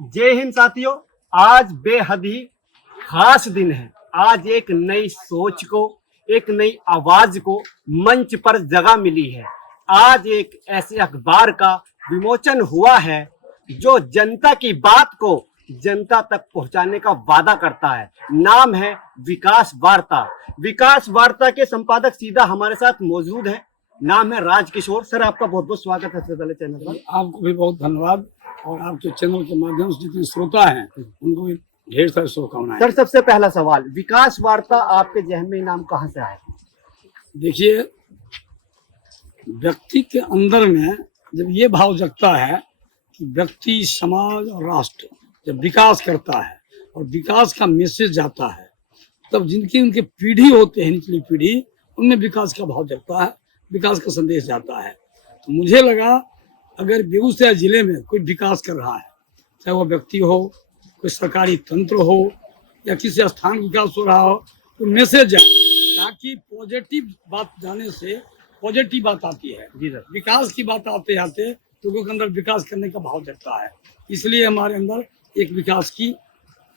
जय हिंद साथियों। आज बेहद ही खास दिन है। आज एक नई सोच को, एक नई आवाज को मंच पर जगह मिली है। आज एक ऐसे अखबार का विमोचन हुआ है जो जनता की बात को जनता तक पहुंचाने का वादा करता है। नाम है विकास वार्ता। विकास वार्ता के संपादक सीधा हमारे साथ मौजूद है। नाम है राजकिशोर। सर, आपका बहुत बहुत स्वागत है सबसे पहले चैनल पर। आपको भी बहुत धन्यवाद और आपके चैनल के माध्यम से जितने श्रोता हैं उनको भी ढेर सारी शुभकामनाएं। सर, सबसे पहला सवाल, विकास वार्ता आपके जहन में नाम कहाँ से आया? देखिए, व्यक्ति के अंदर में जब ये भाव जगता है कि व्यक्ति, समाज और राष्ट्र जब विकास करता है और विकास का मैसेज जाता है, तब जिनकी उनके पीढ़ी होते हैं, निचली पीढ़ी, उनमें विकास का भाव जगता है, विकास का संदेश जाता है। तो मुझे लगा अगर बेगूसराय जिले में कोई विकास कर रहा है, चाहे वो व्यक्ति हो, कोई सरकारी तंत्र हो या किसी स्थान विकास हो रहा हो, तो मैसेज जाए, ताकि पॉजिटिव बात जाने से पॉजिटिव बात आती है। जी सर। विकास की बात आते आते लोगों के अंदर विकास करने का भाव जगता है। इसलिए हमारे अंदर एक विकास की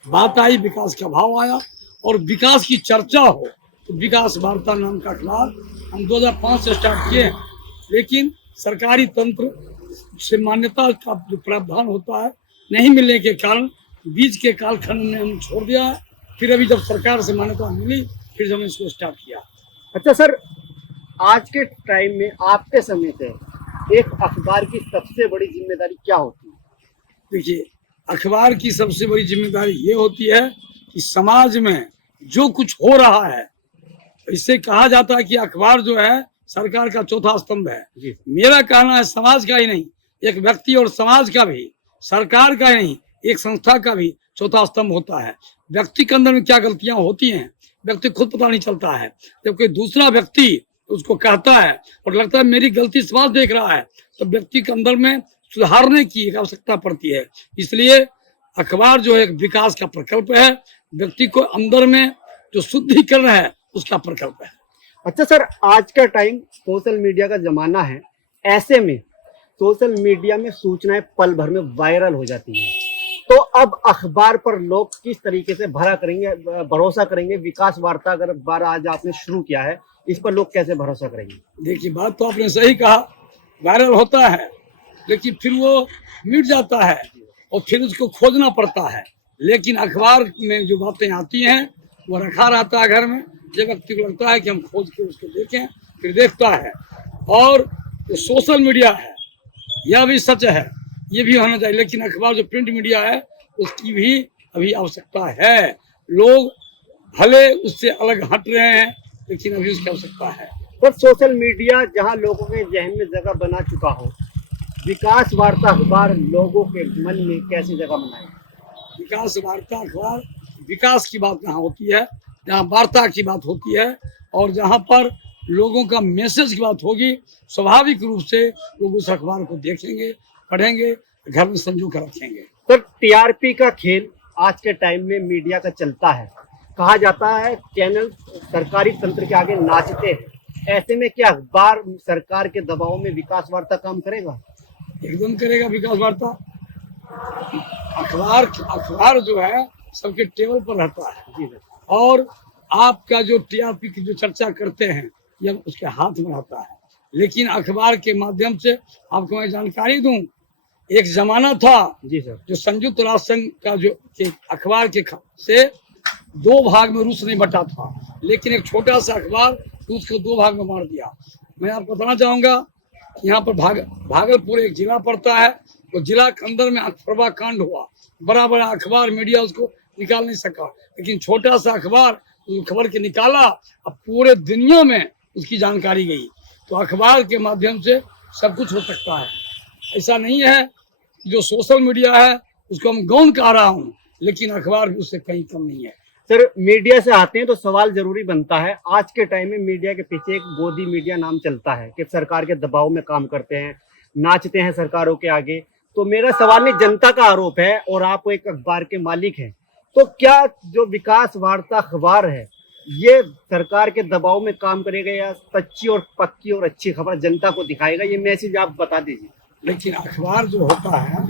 बात आई, विकास का भाव आया और विकास की चर्चा हो तो विकास वार्ता नाम का अखबार हम 2005 से स्टार्ट किए हैं। लेकिन सरकारी तंत्र से मान्यता का जो प्रावधान होता है नहीं मिलने के कारण बीच के कालखंड में हम छोड़ दिया है। फिर अभी जब सरकार से मान्यता मिली फिर हमने इसको स्टार्ट किया। अच्छा सर, आज के टाइम में आपके समय से एक अखबार की सबसे बड़ी जिम्मेदारी क्या होती है? देखिए, अखबार की सबसे बड़ी जिम्मेदारी ये होती है कि समाज में जो कुछ हो रहा है, इससे कहा जाता है कि अखबार जो है सरकार का चौथा स्तंभ है। मेरा कहना है समाज का ही नहीं, एक व्यक्ति और समाज का भी, सरकार का ही नहीं, एक संस्था का भी चौथा स्तंभ होता है। व्यक्ति के अंदर में क्या गलतियां होती हैं व्यक्ति खुद पता नहीं चलता है। जब कोई दूसरा व्यक्ति उसको कहता है और लगता है मेरी गलती समाज देख रहा है, तो व्यक्ति के अंदर में सुधारने की एक आवश्यकता पड़ती है। इसलिए अखबार जो है एक विकास का प्रकल्प है, व्यक्ति को अंदर में जो शुद्धिकरण है उसका प्रकल्प है। अच्छा सर, आज का टाइम सोशल मीडिया का जमाना है। ऐसे में सोशल मीडिया में सूचनाएं पल भर में वायरल हो जाती हैं, तो अब अखबार पर लोग किस तरीके से भरोसा करेंगे? विकास वार्ता अगर अखबार आज आपने शुरू किया है, इस पर लोग कैसे भरोसा करेंगे? देखिए, बात तो आपने सही कहा, वायरल होता है लेकिन फिर वो मिट जाता है और फिर उसको खोजना पड़ता है। लेकिन अखबार में जो बातें आती हैं वो रखा रहता है घर में। जब व्यक्ति को लगता है कि हम खोज के उसको देखें, फिर देखता है। और जो सोशल मीडिया है यह भी सच है, ये भी होना चाहिए। लेकिन अखबार जो प्रिंट मीडिया है उसकी भी अभी आवश्यकता है। लोग भले उससे अलग हट रहे हैं लेकिन अभी उसकी आवश्यकता है। पर सोशल मीडिया जहां लोगों के जहन में जगह बना चुका हो, विकास वार्ता अखबार लोगों के मन में कैसे जगह बनाए? विकास वार्ता अखबार विकास की बात जहाँ होती है, जहाँ वार्ता की बात होती है और जहाँ पर लोगों का मैसेज की बात होगी, स्वाभाविक रूप से लोग उस अखबार को देखेंगे, पढ़ेंगे, घर में संजो कर रखेंगे। तो टीआरपी का खेल आज के टाइम में मीडिया का चलता है। कहा जाता है चैनल सरकारी तंत्र के आगे नाचते हैं। ऐसे में क्या अखबार सरकार के दबाव में विकास वार्ता काम करेगा? एकदम करेगा विकास वार्ता। अखबार जो है सबके टेबल पर रहता है और आपका जो टीआरपी की जो चर्चा करते हैं यह उसके हाथ में रहता है। लेकिन अखबार के माध्यम से आपको मैं जानकारी दूं, एक जमाना था जी सर, जो संयुक्त राष्ट्र संघ का जो अखबार के से 2 भाग में रूस नहीं बटा था, लेकिन एक छोटा सा अखबार रूस को 2 भाग में मार दिया। मैं आपको बताना चाहूंगा कि यहाँ पर भागलपुर एक जिला पड़ता है, तो जिला के अंदर में अखबार कांड हुआ। बड़ा बड़ा अखबार मीडिया उसको निकाल नहीं सका, लेकिन छोटा सा अखबार उस खबर के निकाला, अब पूरे दुनिया में उसकी जानकारी गई। तो अखबार के माध्यम से सब कुछ हो सकता है। ऐसा नहीं है जो सोशल मीडिया है उसको हम गौण कह रहा हूँ, लेकिन अखबार भी उससे कहीं कम नहीं है। सर, मीडिया से आते हैं तो सवाल जरूरी बनता है। आज के टाइम में मीडिया के पीछे एक गोदी मीडिया नाम चलता है कि सरकार के दबाव में काम करते हैं, नाचते हैं सरकारों के आगे। तो मेरा सवाल नहीं, जनता का आरोप है और आप एक अखबार के मालिक हैं, तो क्या जो विकास वार्ता अखबार है ये सरकार के दबाव में काम करेगा या सच्ची और पक्की और अच्छी खबर जनता को दिखाएगा? ये मैसेज आप बता दीजिए। लेकिन अखबार जो होता है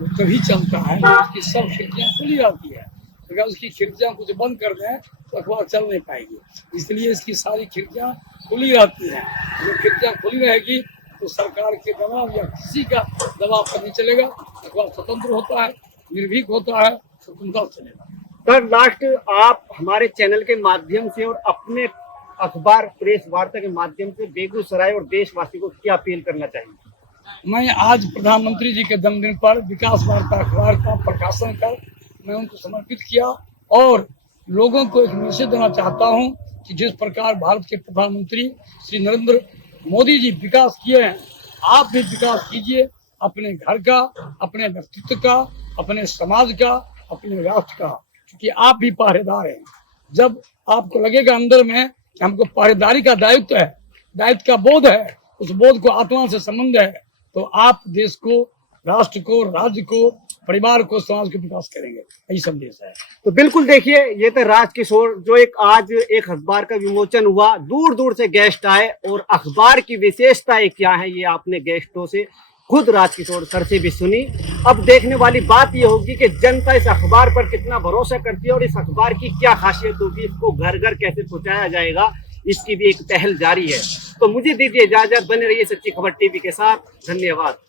वो तभी चलता है जब उसकी सब खिड़कियां खुली रहती है। अगर उसकी खिड़कियां कुछ बंद कर दें तो अखबार चल नहीं पाएगी, इसलिए इसकी सारी खिड़कियां खुली रहती हैं। जब खिड़कियां खुली रहेगी तो सरकार के दबाव या किसी का दबाव पर नहीं चलेगा, अखबार स्वतंत्र होता है, निर्भीक होता है, स्वतंत्रता चलेगा। सर लास्ट आप हमारे चैनल के माध्यम से और अपने अखबार प्रेस वार्ता के माध्यम से बेगूसराय और देशवासी को क्या अपील करना चाहिए? मैं आज प्रधानमंत्री जी के जन्मदिन पर विकास वार्ता अखबार का प्रकाशन कर मैं उनको समर्पित किया और लोगों को एक मैसेज देना चाहता हूं कि जिस प्रकार भारत के प्रधानमंत्री श्री नरेंद्र मोदी जी विकास किए हैं, आप भी विकास कीजिए, अपने घर का, अपने व्यक्तित्व का, अपने समाज का, अपने राष्ट्र का, क्योंकि आप भी पहरेदार हैं। जब आपको लगेगा अंदर में कि हमको पहरेदारी का दायित्व है, दायित्व का बोध है, उस बोध को आत्मा से संबंध है, तो आप देश को, राष्ट्र को, राज्य को, परिवार को, समाज को विकास करेंगे। यही संदेश है। तो बिल्कुल देखिए, ये तो राजकिशोर जो आज एक अखबार का विमोचन हुआ, दूर दूर से गेस्ट आए और अखबार की विशेषताएं क्या है ये आपने गेस्टों से खुद राजकिशोर सर से भी सुनी। अब देखने वाली बात ये होगी कि जनता इस अखबार पर कितना भरोसा करती है और इस अखबार की क्या खासियत होगी, इसको घर घर कैसे पहुंचाया जाएगा, इसकी भी एक पहल जारी है। तो मुझे दीजिए इजाजत, बने रहिए सच्ची खबर टीवी के साथ। धन्यवाद।